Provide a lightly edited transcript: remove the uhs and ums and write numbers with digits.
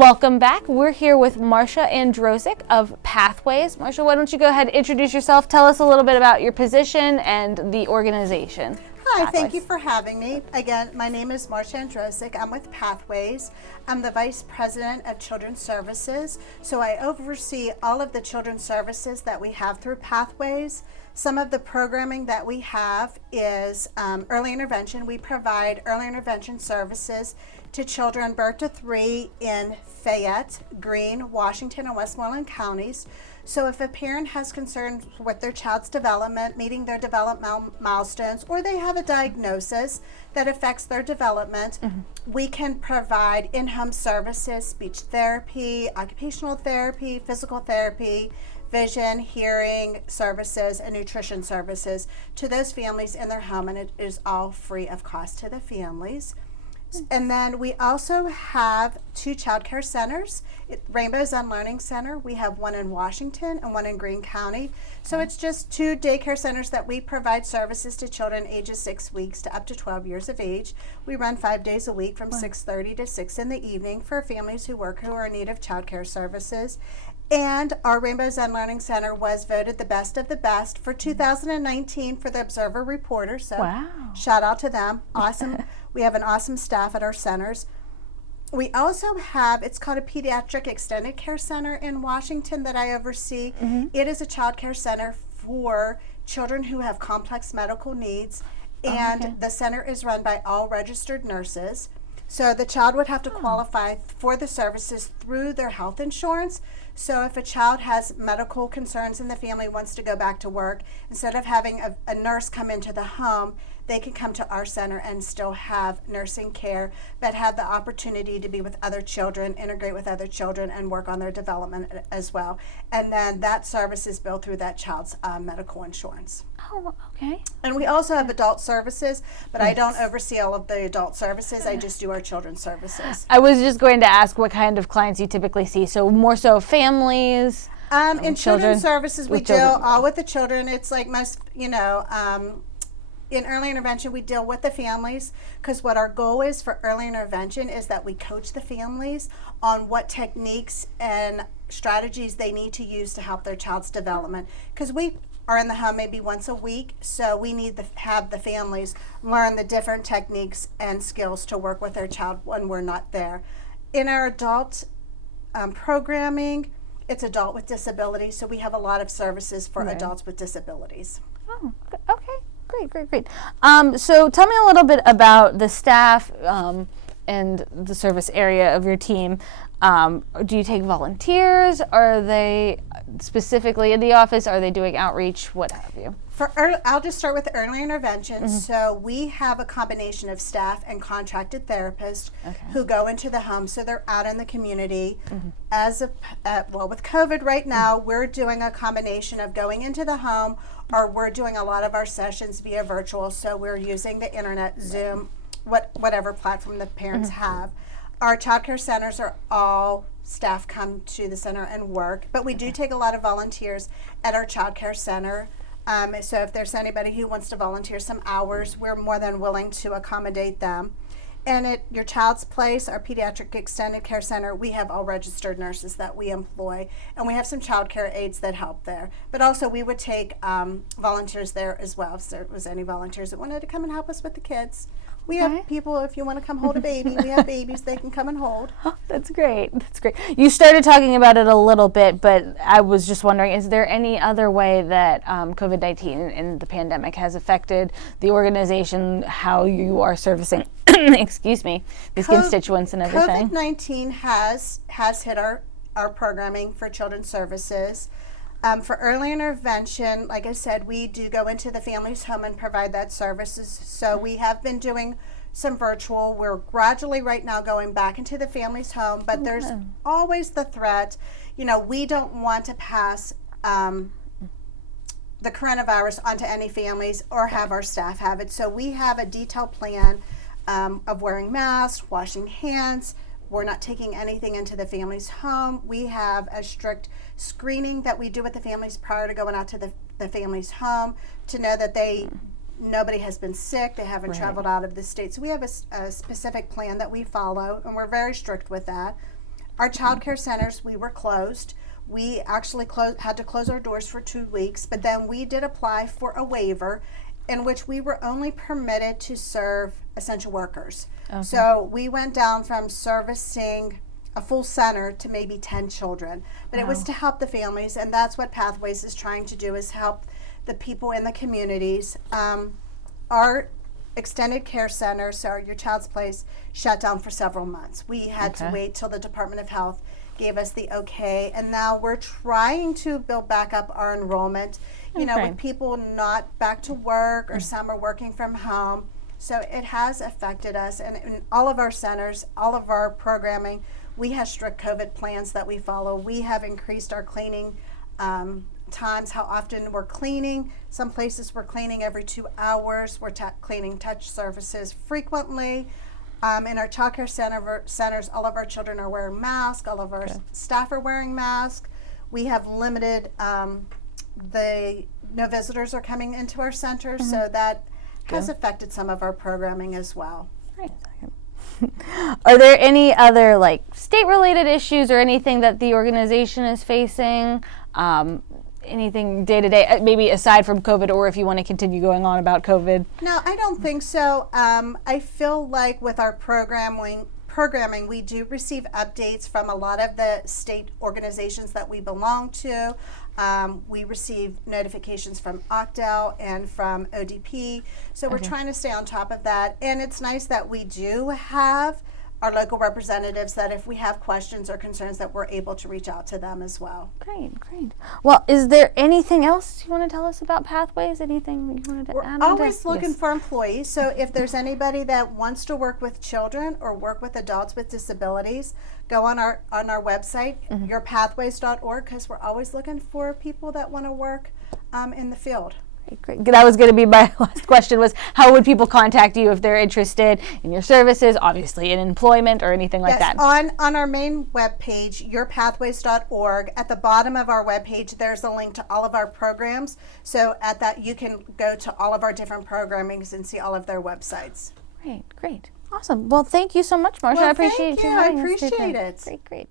Welcome back. We're here with Marsha Androsic of Pathways. Marsha, why don't you go ahead and introduce yourself? Tell us a little bit about your position and the organization. Hi, thank you for having me. Again, my name is Marsha Androsic. I'm with Pathways. I'm the Vice President of Children's Services. So I oversee all of the children's services that we have through Pathways. Some of the programming that we have is early intervention. We provide early intervention services to children birth to 3 in Fayette, Greene, Washington, and Westmoreland counties. So if a parent has concerns with their child's development, meeting their developmental milestones, or they have a diagnosis that affects their development, we can provide in-home services, speech therapy, occupational therapy, physical therapy, vision, hearing services, and nutrition services to those families in their home, and it is all free of cost to the families. And then we also have 2 child care centers, Rainbow Zen Learning Center. We have one in Washington and one in Greene County. So it's just 2 daycare centers that we provide services to children ages 6 weeks to up to 12 years of age. We run 5 days a week from 6:30 to 6 in the evening for families who are in need of child care services. And our Rainbow Zen Learning Center was voted the best of the best for 2019 for the Observer Reporter. So shout out to them. Awesome. We have an awesome staff at our centers. We also have, it's called a Pediatric Extended Care Center in Washington that I oversee. It is a child care center for children who have complex medical needs. And the center is run by all registered nurses. So the child would have to qualify for the services through their health insurance. So if a child has medical concerns and the family wants to go back to work, instead of having a nurse come into the home, they can come to our center and still have nursing care, but have the opportunity to be with other children, integrate with other children, and work on their development as well. And then that service is billed through that child's medical insurance. Oh, okay. And we also have adult services, but I don't oversee all of the adult services. I just do our children's services. I was just going to ask what kind of clients you typically see. So more so families? In children's services, we deal all with the children. It's like most, in early intervention, we deal with the families, because what our goal is for early intervention is that we coach the families on what techniques and strategies they need to use to help their child's development. Because we are in the home maybe once a week, so we need to have the families learn the different techniques and skills to work with their child when we're not there. In our adult programming, it's adult with disabilities, so we have a lot of services for adults with disabilities. Oh, okay. Great. So tell me a little bit about the staff and the service area of your team. Do you take volunteers? Are they specifically in the office? Are they doing outreach? What have you? I'll just start with the early intervention. So we have a combination of staff and contracted therapists who go into the home. So they're out in the community. With COVID right now, we're doing a combination of going into the home, or we're doing a lot of our sessions via virtual. So we're using the internet, Zoom, whatever platform the parents have. Our child care centers are all staff come to the center and work, but we do take a lot of volunteers at our child care center. So if there's anybody who wants to volunteer some hours, we're more than willing to accommodate them. And at your child's place, our Pediatric Extended Care Center, we have all registered nurses that we employ, and we have some child care aides that help there. But also we would take volunteers there as well, if there was any volunteers that wanted to come and help us with the kids. We have people, if you want to come hold a baby, we have babies they can come and hold. Oh, that's great. You started talking about it a little bit, but I was just wondering, is there any other way that COVID-19 and the pandemic has affected the organization, how you are servicing, these constituents and everything? COVID-19 has hit our programming for children's services. For early intervention, like I said, we do go into the family's home and provide that services. So we have been doing some virtual. We're gradually right now going back into the family's home, but there's always the threat. We don't want to pass the coronavirus onto any families or have our staff have it. So we have a detailed plan of wearing masks, washing hands. We're not taking anything into the family's home. We have a strict screening that we do with the families prior to going out to the family's home to know that nobody has been sick, they haven't traveled out of the state. So we have a specific plan that we follow, and we're very strict with that. Our child care centers, we were closed. We actually had to close our doors for 2 weeks, but then we did apply for a waiver in which we were only permitted to serve essential workers. Okay. So we went down from servicing a full center to maybe 10 children, but it was to help the families, and that's what Pathways is trying to do, is help the people in the communities. Our extended care center, so your child's place, shut down for several months. We had to wait till the Department of Health gave us the okay, and now we're trying to build back up our enrollment, you know, with people not back to work, or some are working from home. So it has affected us, and in all of our centers, all of our programming, we have strict COVID plans that we follow. We have increased our cleaning times, how often we're cleaning. Some places we're cleaning every 2 hours. We're cleaning touch surfaces frequently. In our child care centers, all of our children are wearing masks. All of our staff are wearing masks. We have limited, no visitors are coming into our centers, so that has affected some of our programming as well. Right. Are there any other like state-related issues or anything that the organization is facing? Anything day to day, maybe aside from COVID, or if you want to continue going on about COVID? No, I don't think so. I feel like with our programming, we do receive updates from a lot of the state organizations that we belong to. We receive notifications from OCDEL and from ODP. So we're trying to stay on top of that. And it's nice that we do have our local representatives, that if we have questions or concerns, that we're able to reach out to them as well. Great. Well, is there anything else you want to tell us about Pathways? Anything you wanted to add? We're always looking for employees. So if there's anybody that wants to work with children or work with adults with disabilities, go on our website, yourpathways.org, because we're always looking for people that want to work in the field. Great. That was going to be my last question, was how would people contact you if they're interested in your services, obviously in employment or anything like that? On our main webpage, yourpathways.org, at the bottom of our webpage, there's a link to all of our programs. So at that, you can go to all of our different programmings and see all of their websites. Great. Awesome. Well, thank you so much, Marcia. Well, I appreciate thank you you. having I us today. appreciate it. Great.